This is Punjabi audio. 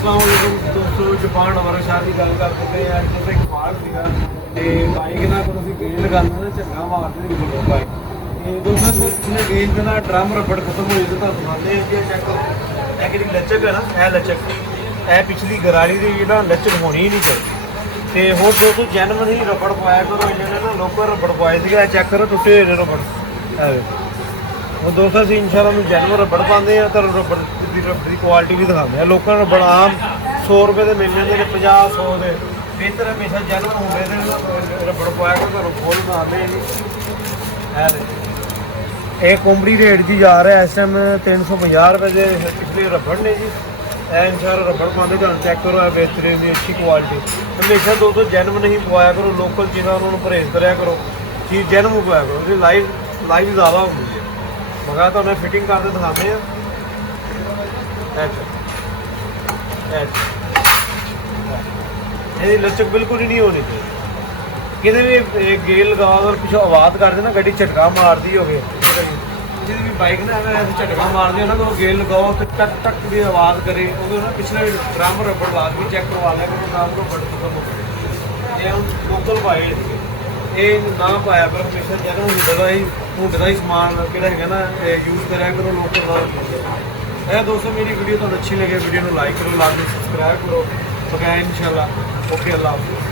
अस्सलाम वालेकुम दोस्तों, जापान अमृतसर की गल करते पे यार जिसे एक फाड़ सीगा ते बाइक ना कोई ਅਸੀਂ ਗੇਲ ਲਗਾਉਂਦੇ ਨਾ ਝੱਗਾ ਮਾਰਦੇ ਨਹੀਂ ਬੋਲੋ ਬਾਈਕ ਤੇ ਦੋਸਤੋ ਮੈਂ ਪਿਛਲੇ ਗੇਲ ਦਾ ਡਰਮ ਰਬੜ ਖਤਮ ਹੋ ਜਾਂਦਾ ਤਾਂ ਦਿਖਾਉਂਦੇ ਆ ਕਿ ਚੈੱਕ ਕਰੋ ਇਹ ਕਿਹੜੀ ਲਚਕ ਹੈ ਨਾ ਇਹ ਲਚਕ ਇਹ ਪਿਛਲੀ ਗਰਾਰੀ ਦੀ ਜਿਹੜਾ ਲਚਕ ਹੋਣੀ ਨਹੀਂ ਚਾਹੀਦੀ ਤੇ ਹੋਰ ਦੋਸਤੋ ਜੈਨੂਇਨ ਹੀ ਰਬੜ ਪਾਇਆ ਕਰੋ ਇਹਨਾਂ ਨੇ ਨਾ ਲੋਕਲ ਰਬੜ ਪਾਏ ਸੀਗਾ ਚੈੱਕ ਕਰੋ ਟੁੱਟੇ ਹੋਏ ਰਬੜ ਉਹ ਦੋਸਤੋ ਅਸੀਂ ਇਨਸ਼ਾਅੱਲਾ ਨੂੰ ਜੈਨੂਇਨ ਰਬੜ ਪਾਉਂਦੇ ਆ ਤਾਂ ਰਬੜ ਦੀ ਕੁਆਲਿਟੀ ਵੀ ਦਿਖਾਉਂਦੇ ਆ ਲੋਕਾਂ ਨੂੰ ਬੜਾ ਆਮ 100 ਰੁਪਏ ਦੇ ਮਿਲ ਜਾਂਦੇ ਨੇ 50 100 ਦੇ ਬਿਹਤਰ ਹਮੇਸ਼ਾ ਜੈਨੂਇਨ ਹੁੰਦੇ ਨੇ ਰਬੜ ਪਾਇਆ ਕਰੋ ਤੁਹਾਨੂੰ ਖੋਲ ਮਾਰਦੇ ਨਹੀਂ ਇਹ ਕੋਂਬੜੀ ਰੇਟ ਦੀ ਜਾ ਰਿਹਾ ਇਸ ਟਾਈਮ 350 ਰੁਪਏ ਦੇ ਪਿਛਲੇ ਰਬੜ ਨੇ ਜੀ ਇਹ ਇਨਸ਼ਾਅੱਲਾ ਰਬੜ ਪਾਉਂਦੇ ਤੁਹਾਨੂੰ ਚੈੱਕ ਕਰੋ ਇਹ ਬਿਹਤਰੀਨ ਦੀ ਅੱਛੀ ਕੁਆਲਿਟੀ ਹਮੇਸ਼ਾ ਦੋਸਤੋ ਜੈਨੂਇਨ ਹੀ ਪਵਾਇਆ ਕਰੋ ਲੋਕਲ ਚੀਜ਼ਾਂ ਉਹਨਾਂ ਨੂੰ ਪਰਹੇਜ਼ ਕਰਿਆ ਕਰੋ ਚੀਜ਼ ਜੈਨੂਇਨ ਪਵਾਇਆ ਕਰੋ ਉਹਦੀ ਲਾਈਵ ਜ਼ਿਆਦਾ ਹੁੰਦੀ ਹੈ ਮਗਾ ਤੁਹਾਨੂੰ ਫਿਟਿੰਗ ਕਰਦੇ ਦਿਖਾਉਂਦੇ ਆ ਇਹਦੀ ਲਚਕ ਬਿਲਕੁਲ ਹੀ ਨਹੀਂ ਹੋਣੀ ਚਾਹੀਦੀ ਕਿਤੇ ਵੀ ਗੇਲ ਲਗਾ ਔਰ ਪਿੱਛੋਂ ਆਵਾਜ਼ ਕਰਦੇ ਨਾ ਗੱਡੀ ਝਟਕਾ ਮਾਰਦੀ ਹੋਵੇ ਜਿਹਦੀ ਵੀ ਬਾਈਕ ਨਾ ਐਵੇਂ ਝਟਕਾ ਮਾਰਦੀ ਉਹਨਾਂ ਕੋਲ ਗੇਲ ਲਗਾਓ ਤੇ ਟਕ ਟਕ ਦੀ ਆਵਾਜ਼ ਕਰੇ ਉਹਦੇ ਨਾਲ ਪਿਛਲੇ ਡਰਮ ਰਬੜ ਲਾ ਕੇ ਚੈੱਕ ਕਰਵਾ ਲਿਆ ਕਰੋ ਨਾਮ ਤੋਂ ਬੜ ਖਤਮ ਹੋ ਗਏ ਇਹ ਹੁਣ ਲੋਕਲ ਪਾਏ ਇਹ ਨਾ ਪਾਇਆ ਪਰ ਹਮੇਸ਼ਾ ਜਦੋਂ ਹੁੰਦੇ ਦਾ ਹੀ ਸਮਾਨ ਕਿਹੜਾ ਹੈਗਾ ਨਾ ਯੂਜ਼ ਕਰਿਆ ਕਰੋ ਲੋਕਲ ਨਾਲ ਇਹ ਦੋਸਤੋ ਮੇਰੀ ਵੀਡੀਓ ਤੁਹਾਨੂੰ ਅੱਛੀ ਲੱਗੇ ਵੀਡੀਓ ਨੂੰ ਲਾਈਕ ਕਰੋ ਲਾਜ਼ਮੀ ਸਬਸਕ੍ਰਾइब करो बगैर इंशाल्लाह ओके अल्लाह हाफ़िज़।